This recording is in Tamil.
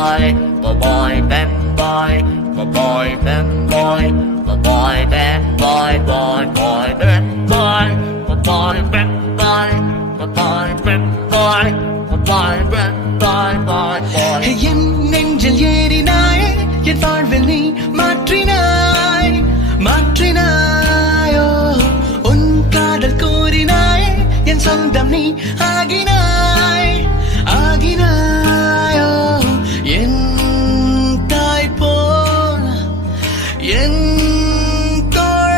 boy, boy, bad boy, boy, bad boy, boy, bad boy, boy, boy, bad boy, boy, bad boy, boy, bad boy, boy, bad boy, boy, boy. என் நெஞ்சில் ஏறினாயே என் வாழ்வில் நீ மாற்றினாய் மாற்றினாயோ உன் காதல் கூறினாயே என் சொந்தம் நீ